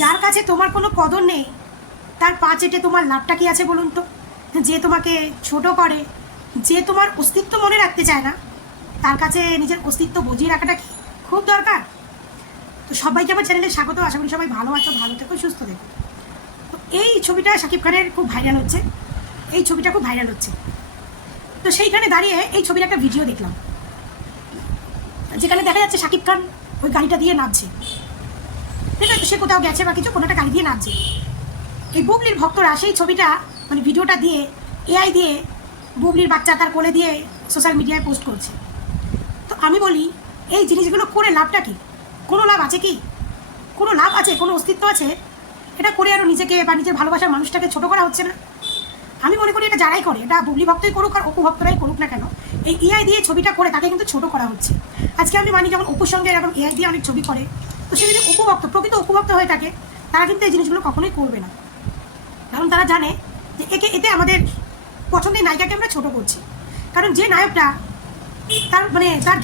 যার কাছে তোমার কোনো কদর নেই তার পা চেটে তোমার লাভটা কি আছে বলুন তো? যে তোমাকে ছোট করে, যে তোমার অস্তিত্ব মনে রাখতে চায় না, তার কাছে নিজের অস্তিত্ব বুঝিয়ে রাখাটা কি খুব দরকার? তো সবাইকে আমার চ্যানেলে স্বাগত। আশা করি সবাই ভালো আছো, ভালো থেকো, সুস্থ থেকো। তো এই ছবিটা শাকিব খানের খুব ভাইরাল হচ্ছে, এই ছবিটা খুব ভাইরাল হচ্ছে। তো সেইখানে দাঁড়িয়ে এই ছবির একটা ভিডিও দেখলাম, যেখানে দেখা যাচ্ছে শাকিব খান ওই গাড়িটা দিয়ে নাচছে। ঠিক আছে, সে কোথাও গেছে বা কিছু, কোনো একটা গাড়ি দিয়ে নাচছে। এই বুবলির ভক্তরা সেই ছবিটা মানে ভিডিওটা দিয়ে এআই দিয়ে বুবলির বাচ্চা তার কোলে দিয়ে সোশ্যাল মিডিয়ায় পোস্ট করছে। তো আমি বলি, এই জিনিসগুলো করে লাভটা কি? কোনো লাভ আছে কি? কোনো লাভ আছে? কোনো অস্তিত্ব আছে? এটা করে আরও নিজেকে বা নিজের ভালোবাসার মানুষটাকে ছোট করা হচ্ছে না? আমি মনে করি এটা যারাই করে, এটা বুবলি ভক্তই করুক আর অপু ভক্তরাই করুক না কেন, এই এআই দিয়ে ছবিটা করে তাকে কিন্তু ছোট করা হচ্ছে। আজকে আমি মানি যেমন অপুর সঙ্গে এরকম এআই দিয়ে অনেক ছবি করে, তো সে যদি অপু ভক্ত, প্রকৃত অপু ভক্ত হয়ে থাকে, তারা কিন্তু এই জিনিসগুলো কখনোই করবে না। কারণ তারা জানে যে এতে আমাদের পছন্দের নায়িকাকে আমরা ছোট করছি। কারণ যে নায়কটা তার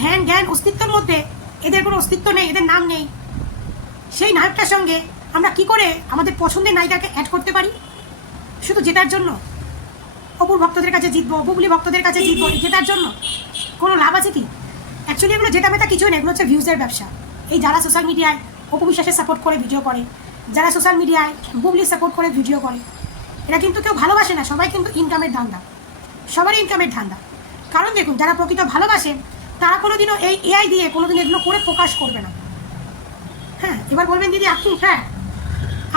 ধ্যান জ্ঞান অস্তিত্বের মধ্যে এদের কোনো অস্তিত্ব নেই, এদের নাম নেই, সেই নায়কটার সঙ্গে আমরা কি করে আমাদের পছন্দের নায়িকাকে অ্যাড করতে পারি? শুধু জেতার জন্য, অপুর ভক্তদের কাছে জিতবো, বুবলি ভক্তদের কাছে জিতবো, জেতার জন্য কোনো লাভ আছে কি? অ্যাকচুয়ালি এগুলো জেতা মেতা কিছুই না, এগুলো হচ্ছে ভিউজের ব্যবসা। এই যারা সোশ্যাল মিডিয়ায় অপু বিশ্বাসের সাপোর্ট করে ভিডিও করে, যারা সোশ্যাল মিডিয়ায় বুবলি সাপোর্ট করে ভিডিও করে, এরা কিন্তু কেউ ভালোবাসে না, সবাই কিন্তু ইনকামের ধান্দা, সবারই ইনকামের ধান্দা। কারণ দেখুন, যারা প্রকৃত ভালোবাসেন তারা কোনোদিনও এই এআই দিয়ে কোনোদিন এগুলো করে প্রকাশ করবে না। হ্যাঁ, এবার বলবেন দিদি আপনি, হ্যাঁ,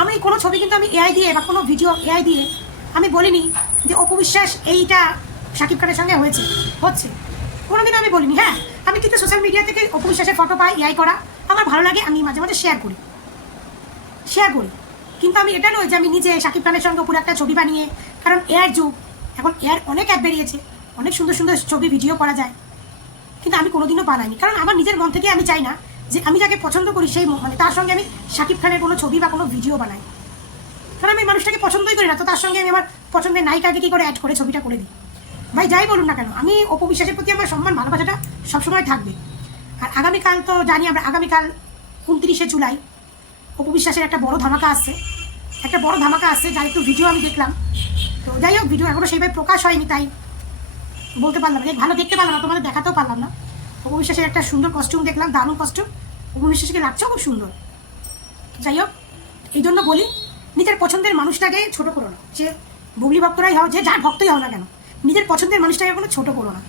আমি কোনো ছবি কিন্তু আমি এআই দিয়ে বা কোনো ভিডিও এআই দিয়ে আমি বলিনি যে অপু বিশ্বাস এইটা শাকিব খানের সঙ্গে হচ্ছে, কোনোদিনও আমি বলিনি। হ্যাঁ, আমি কিন্তু সোশ্যাল মিডিয়া থেকে অপু বিশ্বাসের ফটো পাই এআই করা, আমার ভালো লাগে, আমি মাঝে মাঝে শেয়ার করি। কিন্তু আমি এটা নয় যে আমি নিজে শাকিব খানের সঙ্গে পুরো একটা ছবি বানিয়ে, কারণ এআর যুগ, এখন এআর অনেক অ্যাপ বেরিয়েছে, অনেক সুন্দর সুন্দর ছবি ভিডিও করা যায়, কিন্তু আমি কোনোদিনও বানাইনি। কারণ আমার নিজের মন থেকে আমি চাই না যে আমি যাকে পছন্দ করি সেই তার সঙ্গে আমি শাকিব খানের কোনো ছবি বা কোনো ভিডিও বানাই। কারণ আমি মানুষটাকে পছন্দই করি না, তো তার সঙ্গে আমি আমার পছন্দের নায়িকাকে কী করে অ্যাড করে ছবিটা করে দিই? ভাই যাই বলুন না কেন, আমি অপু বিশ্বাসের প্রতি আমার সম্মান ভালোবাসাটা সবসময় থাকবে। আর আগামীকাল তো জানি আমরা, আগামীকাল 29শে জুলাই অপু বিশ্বাসের একটা বড় ধামাকা আসছে, যাই একটু ভিডিও আমি দেখলাম। তো যাই হোক, ভিডিও এখনও সেইভাবে প্রকাশ হয়নি, তাই বলতে পারলাম না, ভালো দেখতে পারলাম না, তোমাদের দেখাতেও পারলাম না। অপু বিশ্বাসের একটা সুন্দর কস্টিউম দেখলাম, দারুণ কস্টিউম, অপু বিশ্বাসকে লাগছেও খুব সুন্দর। যাই হোক, এই জন্য বলি, নিজের পছন্দের মানুষটাকে ছোট করো না, যে বুবলি ভক্তরাই হও, যে যার ভক্তই হও না কেন, নিজের পছন্দের মানুষটাকে কোনো ছোট করো না।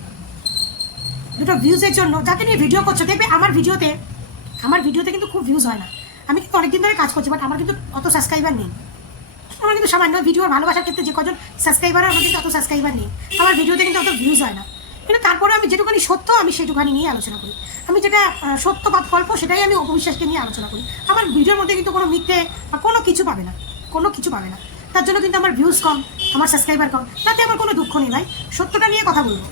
দুটো ভিউজের জন্য যাকে নিয়ে ভিডিও করছো, দেখবে আমার ভিডিওতে কিন্তু খুব ভিউজ হয় না। আমি কিন্তু অনেকদিন ধরে কাজ করছি, বাট আমার কিন্তু অত সাবস্ক্রাইবার নেই। আমার কিন্তু সামান্য ভিডিওর ভালোবাসার ক্ষেত্রে যে কজন সাবস্ক্রাইবার, আমার কিন্তু অত সাবস্ক্রাইবার নেই, আমার ভিডিওতে কিন্তু অত ভিউজ হয় না। কিন্তু তারপরে আমি যেটুখানি সত্য, আমি সেটুখানি নিয়ে আলোচনা করি। আমি যেটা সত্য বা গল্প, সেটাই আমি অপু বিশ্বাসকে নিয়ে আলোচনা করি। আমার ভিডিওর মধ্যে কিন্তু কোনো মিথ্যে বা কোনো কিছু পাবে না। তার জন্য কিন্তু আমার ভিউজ কম, আমার সাবস্ক্রাইবার কম, তাতে আমার কোনো দুঃখ নেই ভাই। সত্যটা নিয়ে কথা বলবো,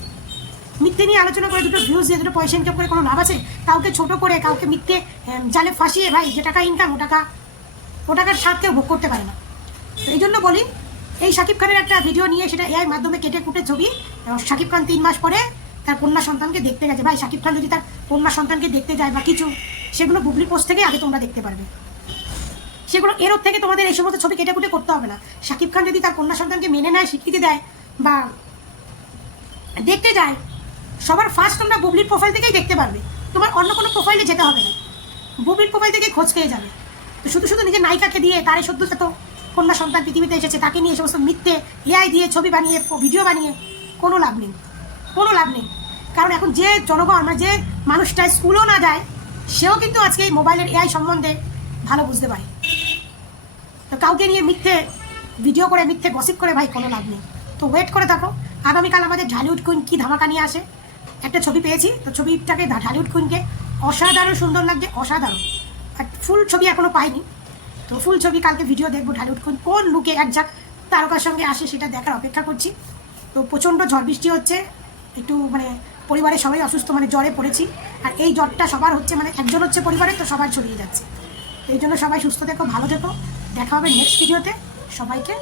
মিথ্যে নিয়ে আলোচনা করে দুটো ভিউজ দিয়ে দুটো পয়সা ইনকাম করে কোনো লাভ আছে? কাউকে ছোট করে, কাউকে মিথ্যে জালে ফাঁসিয়ে ভাই যে টাকা ইনকাম, ও টাকার স্বাদ কেউ ভোগ করতে পারে না। তো এই জন্য বলি, এই শাকিব খানের একটা ভিডিও নিয়ে সেটা এআই মাধ্যমে কেটে কুটে ছবি, শাকিব খান 3 মাস পরে তার কন্যা সন্তানকে দেখতে গেছে। ভাই, শাকিব খান যদি তার কন্যা সন্তানকে দেখতে যায় বা কিছু, সেগুলো বুবলি পোস্ট থেকে আগে তোমরা দেখতে পারবে। সেগুলো এর থেকে তোমাদের এই সমস্ত ছবি কেটে কুটে করতে হবে না। শাকিব খান যদি তার কন্যা সন্তানকে মেনে নেয়, স্বীকৃতি দেয় বা দেখতে যায়, সবার ফার্স্ট তোমরা বুবলির প্রোফাইল থেকেই দেখতে পারবে, তোমার অন্য কোনো প্রোফাইলে যেতে হবে না, বুবলির প্রোফাইল থেকে খোঁজ পেয়ে যাবে। তো শুধু নিজের নায়িকাকে দিয়ে, তার এই সদ্যজাত কন্যা সন্তান পৃথিবীতে এসেছে, তাকে নিয়ে সমস্ত মিথ্যে এআই দিয়ে ছবি বানিয়ে, ভিডিও বানিয়ে কোনো লাভ নেই। কারণ এখন যে জনগণ, যে মানুষটা স্কুলেও না যায়, সেও কিন্তু আজকে এই মোবাইলের এআই সম্বন্ধে ভালো বুঝতে পারে। তো কাউকে নিয়ে মিথ্যে ভিডিও করে, মিথ্যে গসিপ করে ভাই কোনো লাভ নেই। তো ওয়েট করে থাকো, আগামীকাল আমাদের ঢালিউড কুইন কী ধামাকা নিয়ে আসে। একটা ছবি পেয়েছি, তো ছবিটাকে ঢালিউড কুইনকে অসাধারণ সুন্দর লাগছে, অসাধারণ। আর ফুল ছবি এখনও পাইনি, তো ফুল ছবি কালকে ভিডিও দেখবো। ঢালিউড কুইন কোন লুকে একজাক তারকার সঙ্গে আসে সেটা দেখার অপেক্ষা করছি। তো প্রচণ্ড ঝড় বৃষ্টি হচ্ছে, একটু পরিবারের সবাই অসুস্থ, জ্বরে পড়েছি। আর এই জ্বরটা সবার হচ্ছে, একজন হচ্ছে পরিবারে, তো সবার ছড়িয়ে যাচ্ছে। এই জন্য সবাই সুস্থ থেকো, ভালো থেকো, দেখা হবে নেক্সট ভিডিওতে। সবাইকে